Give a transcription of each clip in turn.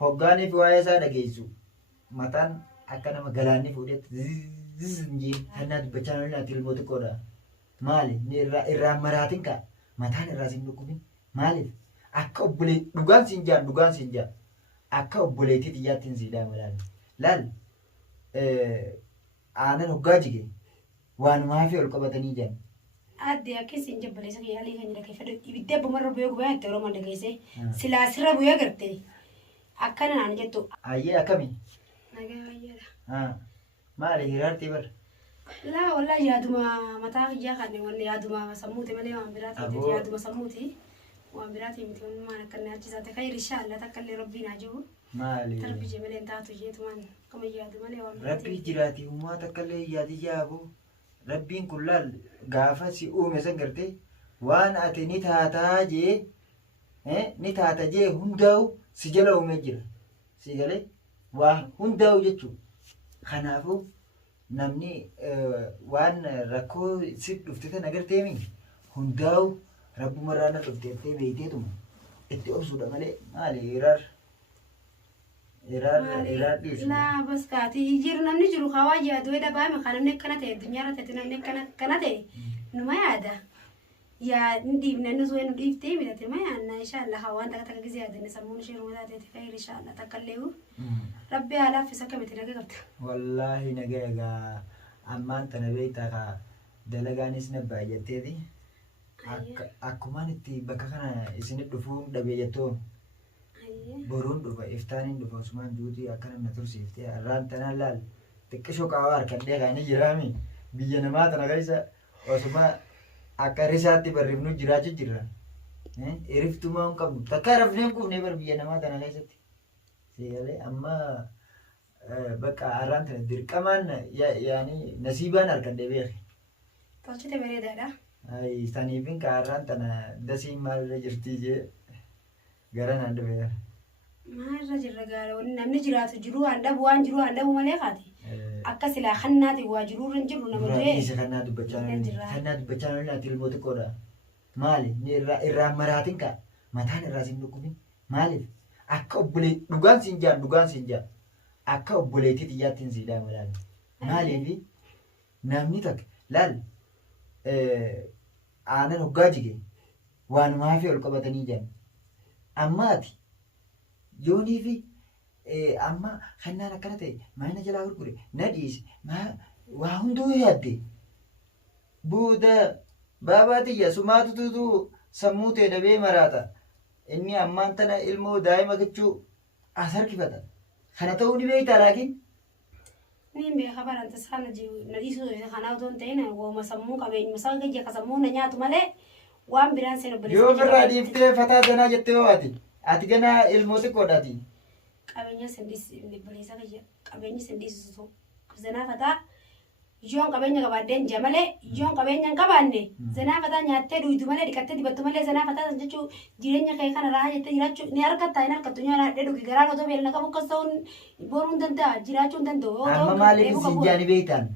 hoggaanii fi waa'ee isaa dhageessu mataan akka nama galaanni fuudhetti zinjii hannaa dubbachaa noonni ati ilmoo xiqqoodha. Maali irraan maraatin ka'a mataan irraa siin dhukkubin maaliif akka obbolee dhugaan siin jaan akka obboleetii xiyyaatti hin siidaa laal aanan hoggaa jige waanumaa fi ol qabatanii jiran. Adde akkasii hin jabbaleessa yaalii kan jedha keessa ibidda bumarra bu'ee gubaa itti oromoo dhageesse silaa sirra bu'ee garte akkana naan jettu. Ayyee akkami? Nagaa ayyaadha. Maali hiraartii bar? Laa wallaahi yaaduma mataa kiyyaa kan wanni yaaduma sammuuti malee waan biraati yaaduma sammuuti waan biraati miti waan akka naachisaate khayri inshallah takkallee rabbiin haa jiru. Maali? Tarbii jemalee taatu jeetumaan kama yaadu malee waan biraati. Rabbii jiraati uumaa takkallee yaadi jaabu. Rabbiin kun laal gaafa si uume san gartee waan ati ni taataa jee ni taata jee hundaa'u si jala uumee jira. Si galee waa hundaa'u jechuudha. Kanaafuu namni waan rakkoo si dhufte tan agarteemi hundaa'u rabbumarraa na dhufteettee beekteetuma itti obsuudha malee maali hiraar dhiisu. Laa bas kaati jiru namni jiru hawaa yaadu edda baame kan namni akkana ta'e addunyaa irratti namni akkana ta'e numa yaada. Yaa dhiibne nu soo nu dhiiftee midhate ma yaanna inshallah hawaan takka gisee yaadanne sammuun ishee rumataa ta'e khayr inshallah takkallee rabbi alaaf isa kamite naga qabta. Wallaahi naga egaa ammaan tana beektaa ka dalagaanis na baay'atteeti. Akkumaan itti bakka kana isinit dhufuu dhabee jettoo boruun dhufa iftaaniin dhufa osumaan duutii akkana na tursiiftee arraan tanaan laal xiqqishoo qaawaa harkadhee kaanii jiraami biyya namaa tana keessa osuma akka risaatti barreefnu jiraachuu jirra. Iriftumaa hin qabnu takka rafnee hin qufnee bar biyya namaa tana keessatti. Seegalee amma bakka arraan tana dirqamaan yaani nasiibaan harkadhee beeke. Tolchite bareedaadha. Saniifin ka arraan tana dasiin maalirra jirtii jee gara naan dhufeera. Maalirra jirra gaara namni jiraatu jiru waan jiru malee kaati. Akka silaa kannaati waa jiru irra hin jirru nama ta'e. Isa kannaa dubbachaa noonni ati ilmoo xiqqoodha. Maali irraan maraatin ka'a mataan irraa siin dhukkubin maaliif akka obbolee dhugaan siin jaan akka obboleetii xiyyaatti hin siidaa malaali. Maaliifi namni takka laal aanan hoggaa jige waanumaa fi ol qabatanii jiran. Amma ati yoonii fi amma kannaan akkana ta'e mana jalaa gurgure na dhiise waa hunduu yaadde buuda baabaatiyya sumaatutu sammuu ta'e dhabee maraata inni ammaan tana ilmoo daa'ima gachuu as harkifata kana ta'uu ni beektaa laakiin. Niin beeka baranta sana na dhiisuu kana otoo hin ta'in wooma sammuu qabeenyuma isaa gajja ka sammuu na nyaatu malee waan biraan seen obboleessa. Yoo ofirraa dhiiftee fataa zanaa jettee hoo ati ganaa ilmoo xiqqoodhaati. Qabeenya sendis obboleessa gajja qabeenya sendisisu zanaa fataa yoon qabeenya qabaaddeen jia malee yoon qabeenya hin qabaanne zanaa fataa nyaattee dhuyitu malee dhiqattee dibattu malee zanaa fataa san jechuu jireenya kee kana rahaa jettee jiraachuu ni harkattaa hin harkattu nyaadhee dhugi garaan otoo beelna qabu akkas ta'uun boruu hin danda'a jiraachuu hin danda'u. Amma maaliif siin jaani beektaan?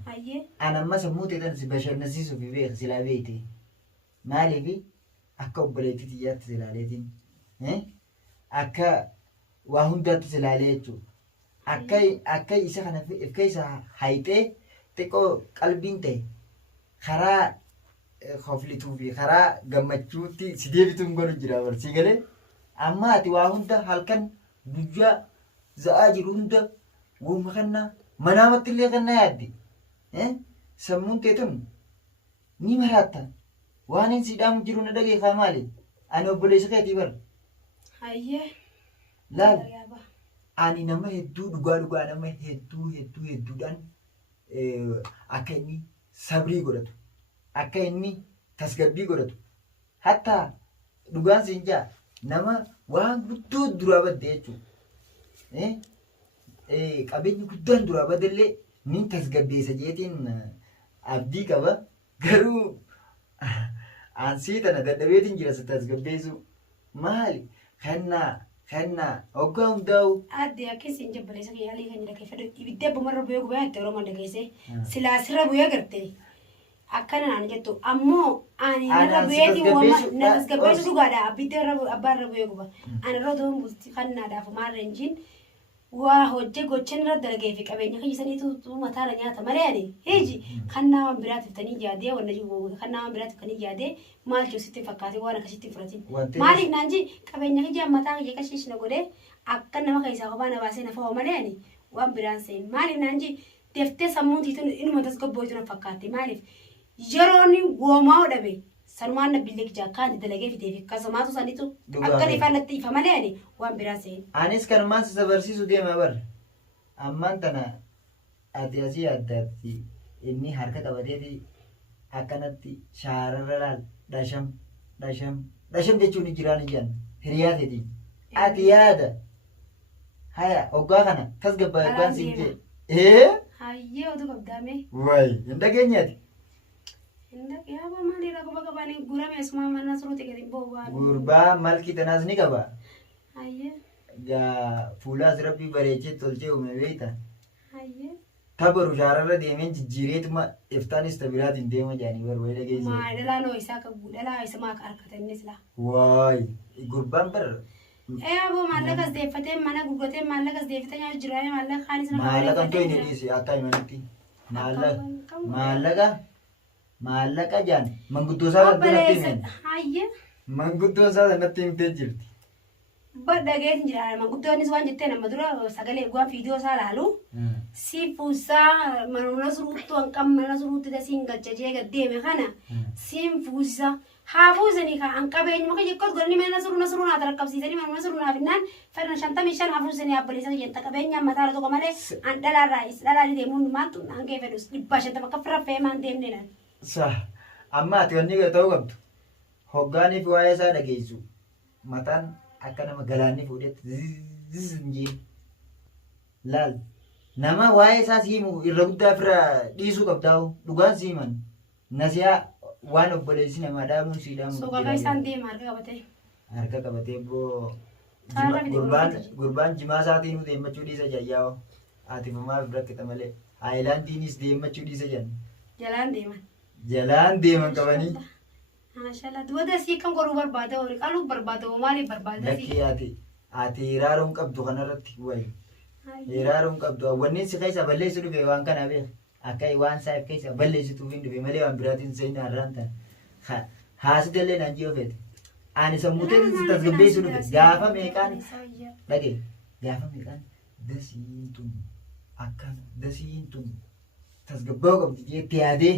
An amma sammuu ta'etan si bashannansiisuuf beeka silaa beekte maaliif akka obboleettii xiyyaatti silaaleetiin akka waa hundaatti silaalee jechuudha. Akka isa kana akka isa hayxee xiqqoo qalbiin ta'e karaa hoflituu fi karaa gammachuutti si deebituun godhu jira barsiisii galee amma ati waa hunda halkan guyyaa za'aa jiru hunda wooma kannaa manaamatti illee kannaa yaadde sammuun teetun ni maraatta waan hin siidhaamu jiru na dhageeffaa maali ani obboleessa keetii bara. Laal ani nama hedduu dhugaa nama hedduudhaan akka inni sabrii godhatu akka inni tasgabbii godhatu hatta dhugaan siin jaa nama waan guddoo duraa badde jechuudha. Qabeenyi guddaan duraa badallee ni tasgabbeessa jeetiin abdii qaba garuu ansii tana dadhabeetiin jira si tasgabbeessu maali kennaa hoggaa hundaa'u. Adde akkasii hin jabbaleessa yaalii kan jedha keessa ibidda bumarra bu'ee gubaa itti oromoo dhageesse silaa sirra bu'ee garte akkana naan jettu ammoo ani narra bu'eeti uumama na tasgabbeessu dhugaadha abidda abbaan irra bu'ee guba ani irra otoo bulti kannaadhaaf maarreenjiin waa hojje gochen irra dalagee fi qabeenya kiyyisaniitu mataara nyaata malee ani heeji kannaa waan biraatiif tanii yaadee wanna jiru kannaa waan biraatiif tanii yaadee maal jirusitti fakkaatee waan akkasitti fudhatin maaliif naan ji qabeenya kiyya mataa kiyya qashiishna godhee akka nama keessaa kophaa na baasee na fa'oo malee ani waan biraan seen maaliif naan ji deftee sammuun tiituun inuma tasgabbooytu na fakkaatti maaliif yeroonni goomaa dhabe sanumaan nabbilee jaakkaan dalagee fitee fi akkasumaatu sanitu akka ifannatti ifa malee ani waan biraa seen. Anis kanumaan si barsiisu deema bar ammaan tana ati asii addaatti inni harka qabateeti akkanatti shaararra laal dhasham jechuun jiraan ijaan hiriyaa ta'eeti. Ati yaada haya hoggaa kana tasgabbaa eebbaan siin jee. Hayyee oduu qabdaame. Wayi hin dhageenyaati. Yaaba maali rakkoba qabanii gurame asuma mana suruuti gadi boobaa. Gurbaa malki tanaas ni qaba. Hayyee. Gaa fuulaas rabbii bareechee tolchee uume beekta. Hayyee. Tabaru shaararra deemeen jijjiireetuma iftaanis tabiraatiin deema jaanii barbaade dhageessa. Maa dhalaa noo isaa qabu dhalaa isa maa harkatannis laa. Waay gurbaan bar. Aboo maallaqas deeffatee mana gurguratee maallaqas deeffatee nyaatu jiraame maallaqa kaanis nama maallaqa too hin dhiisi akka himanitti. Maallaqa jaan manguddoo isaa sanatti himeen. Hayyee. Manguddoo isaa sanatti himtee jirti. Dhageetiin jira manguddoonnis waan jettee nama dura sagalee eeguwaan fiidiyoo isaa laalu. Si fuusaa mana suruuttu hanqan mana suruutti dasiin galchajee gaddeeme kana siin fuusaa. Hafuusanii kan qabeenyuma kan jekkos godhanii mana suruna tarkaabsiisanii mana surunaaf innaan farna 55 hafuusanii abbalisa jenta qabeenya mataa tokko malee an dhalaarraa is dhalaanii deemuun maaltu an kee fedhus 50 akka firraffee maan deemne nan. Sa amma ati wanni ta'uu qabdu hoggaaniif waa'ee isaa dhageessu mataan akka nama galaanni fuudhetti zinjii laal nama waa'ee isaa siimu irra guddaa fira dhiisuu qabdaa'u dhugaan siiman nasiyaa waan obboleessi namaa dhaabuun siidhaan soqaqaa isaan deema harka qabatee boo gurbaan jimaa isaatiin deemmachuu dhiisa jayyaa'oo atifumaaf rakkata malee haayilaandiinis deemmachuu dhiisa jedhan jalaan deeman qabanii maashaallah duwwata sii kan godhuu barbaada horii qaluu barbaada maaliif barbaada lakkii ati hiraaruun qabdu kanarratti wayi hiraaruun qabdu wanni si keessa balleessu dhufe waan kana beeku akka waan saayif keessa balleessituuf hin dhufe malee waan biraatiin seenaa irraan tan haasitallee naan ji'oo feete ani sammuuteen si tasgabbeessu dhufe gaafa meeqaan dhage gaafa meeqaan dasiin tun akkana dasiin tun tasgabbaa'uu qabdi jeetti yaadee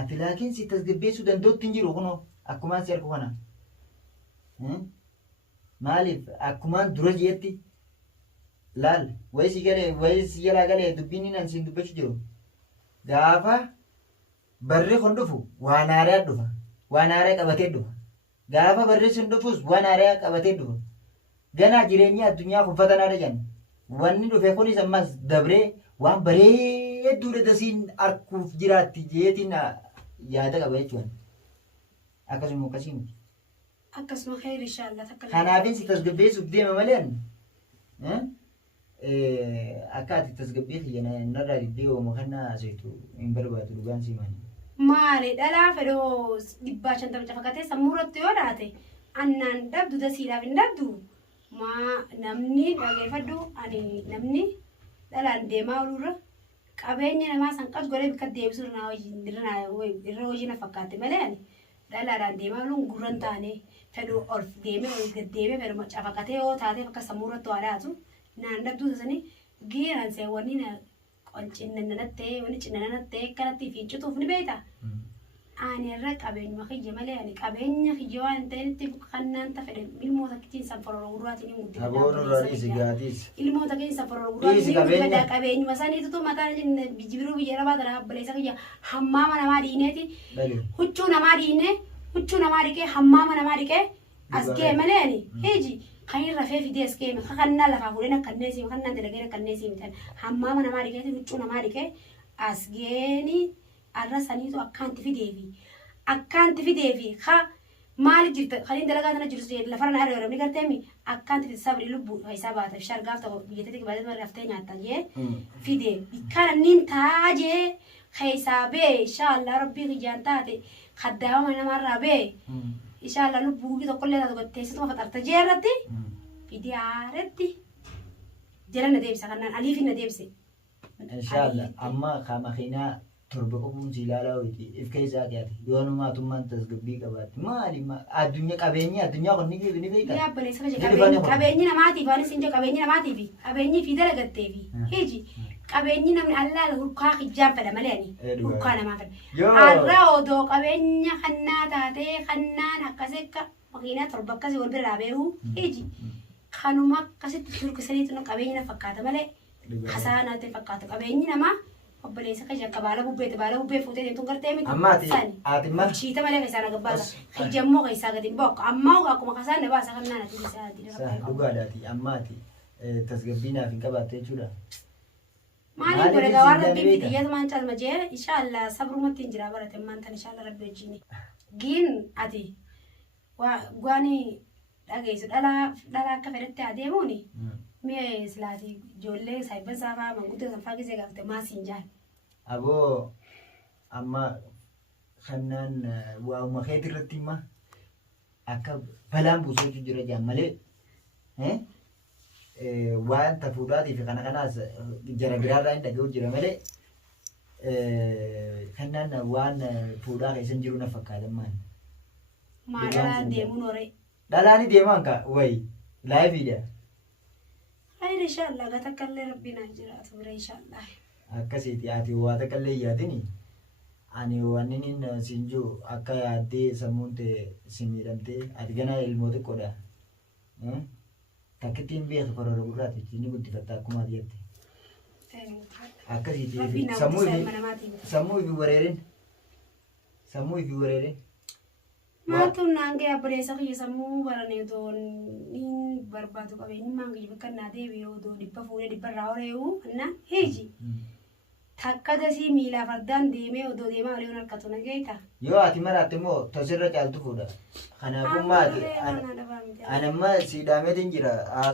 ati laakiin si tasgabbeessuu danda'utti hin jiru kunoo akkumaan si argu kana maaliif akkumaan dura jeetti laal wayisi jalaa galee dubbiin nan siin dubbachuu jiru gaafa barri kun dhufu waan haaraa dhufa waan haaraa qabatee dhufa gaafa barri sun dhufus waan haaraa qabatee dhufa ganaa jireenya addunyaa kun fatanaadha jenna wanni dhufe kunis ammas dabree waan bareedduudha dasiin arkuuf jiraatti jeetiin yaada qaba jechuudha akkasuma akkasii miti. Akkasuma khayri inshaallah takka. Kanaafin si tasgabbeessuuf deema malee akka ati tasgabbii xiyyeena narraa diddee oomu kana seetu hin barbaadu dhugaan siimanii. Maali dhalaa fedhoo 150 fakkaatee sammuu irratti yoo dhaate annaan dhabdu dasiidhaaf hin dhabdu maa namni dhageeffadhu ani namni dhalaan deemaa oolurra qabeenya namaa san qabs godhee bikka deebisuu irra hojii na fakkaate malee ani dhalaadhaan deemaa ooluun gurran taane fedhoo ol deemee ol gaddeemee fedhoo cafaqatee yoo taatee akka sammuu irratti waa dhaatu naan dhabduu sanii giiraan seewwanni na qoncinannattee wani cinannattee kanatti fiiccituuf ni beekta. Ani irra qabeenyuma kiyya malee ani qabeenya kiyya waan ta'etti kannaan fedhe ilmoota kitiin sanfaroo gurraatiin hin guddifadha. Aboon irraa dhiisi gaatiis. Ilmoota kitiin sanfaroo gurraatiin hin guddifadha qabeenyuma saniitu mataan bijibiruu biyya rabaa tana abboleessa kiyya hammaama namaa dhiineeti. Huccuu namaa dhiine huccuu namaa dhiqee hammaama namaa dhiqee as ga'e malee ani heeji. Kan irra feefidee as ga'e kannaa lafaa fuudheen akkanneesii kannaan dalageen akkanneesii mitan hammaama namaa dhiqee huccuu namaa dhiqee as ga'eeni. Arra saniitu akkaanti fideefi ha maali jirta kan dalagaa tana jiru lafarra na argaa ni garteemi akkaanti fide sabri lubbu isaa baata shargaaf ta'u biyyattii baatee marra haftee nyaata jee fide kana nin taajee خيسابي إن شاء الله ربي غيانتاتي خدامة من مرة بي إن شاء الله لبوكي تقول لها تقول تيسي ما فترت جيرتي في دي عارتي جلنا ديبسي خلنا أليفي نديبسي إن شاء الله أما خامخينا تربكم زلالة ويتي إف كيسا كياتي يوم ما تمان تزقبي كبات ما لي ما الدنيا كبيني قنني كذي بيكا يا بني سكجي كبيني نماتي فاني سنجو كبيني نماتي في كبيني في درجة تبي هيجي كبيني نمن الله الهرقا خجام فلا ملاني هرقا نما فلا الرأو دو كبيني خنا تاتي خنا نكسك مكينة تربك كذي وربي رابعه هيجي خانو ما كسيت تشوف كسري تنو كبيني نفكات ملأ حسنا تفكات كبيني نما أبلي سكجي كبالا بوبي فوتي دين تونغرتي من أماتي أتمنى شيء تملي كيسانا قبلا خجمو كيسا قديم بوك أما أكو مكسان نبأ سكنا نتيجة سادي دوغاداتي أماتي تزقبينا في كباتي شولا مالي برجع ربي بديات ما أنت المجيء إن شاء الله صبر ما تنجرا برا ما أنت إن شاء الله ربي يجيني جين أتي وغاني أجيس لا كفرت عديموني مي سلاتي جولة سايبر سافا مقولت سافا كذا قلت ما سينجان أبو أما خنان وما خيت الرتيمة أكب بلام بوسوي جرا جمالي وان تفوداتي في خناس جرا جرا عند جو جرا ملي خنان وان فودا كيسن جرونا فكالة مان ما لا ديمون وري دلاني ديمان كا وي لايف فيديو خير إن شاء الله قتكلم ربنا جرات إن شاء الله akkasiiti ati waa takkallee yaadini ani wannin sinjuu akka yaaddee sammuun ta'e si miidhamtee ati ganaa ilmoo xiqqoodha takkittiin beeku korora gurraati inni guddifatta akkuma ati jette akkasiiti sammuu ifi wareerin Matu nange abade sakhi samu barane don in barbadu kabe in mangi bekan nade biyo do dippa fure dippa raore u na heji takkada si mila fardan deme o do dema ale onar katuna geita yo ati marate mo tosirra caltu fuda kana kumma anamma si dametin jira